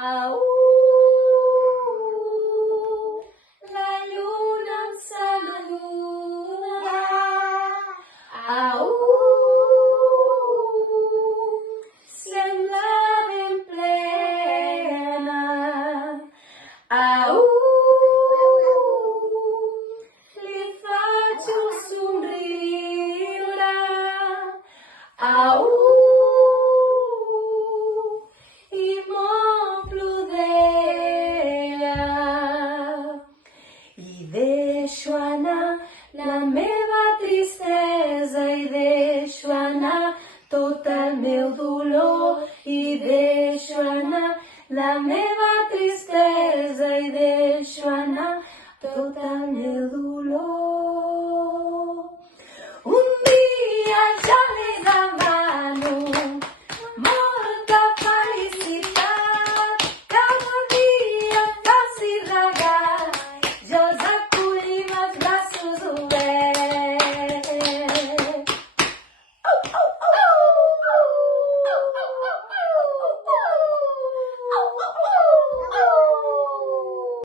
Aúuuuuuuuuu, la lluna em saluda. Aúuuuuuuuuu, sembla ben plena. Aúuuuuuuuu, li faig un somriure. Aúuuuuuuuu, i m'omplo d'ella. I deixo anar la meva tristesa, i deixo anar tot el meu dolor, i deixo anar la meva tristesa, i deixo anar tot el meu dolor.